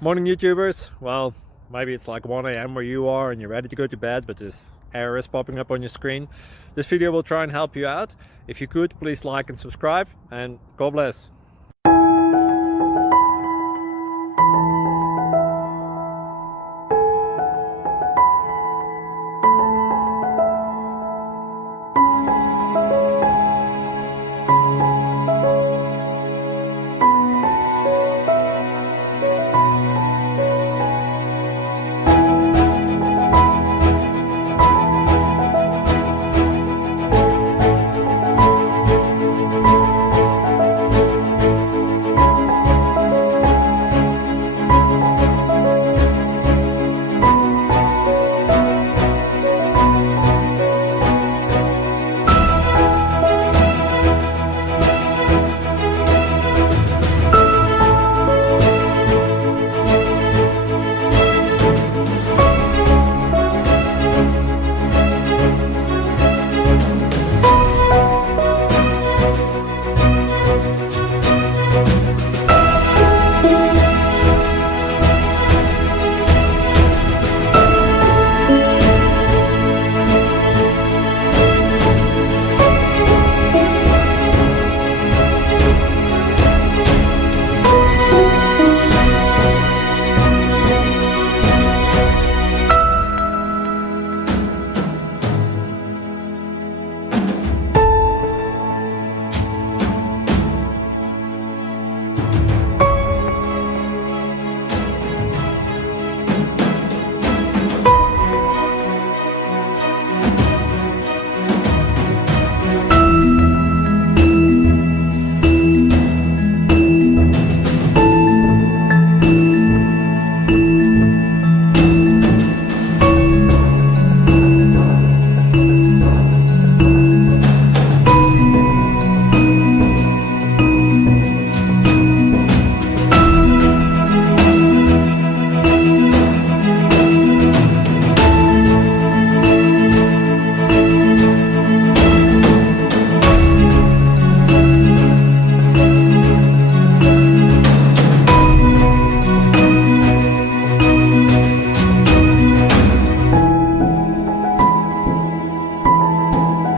Morning YouTubers. Well, maybe it's like 1 a.m. where you are and you're ready to go to bed, but this error is popping up on your screen. This video will try and help you out. If you could, please like and subscribe, and God bless.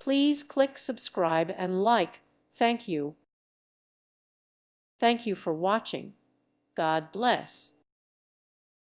Please click subscribe and like. Thank you. Thank you for watching. God bless.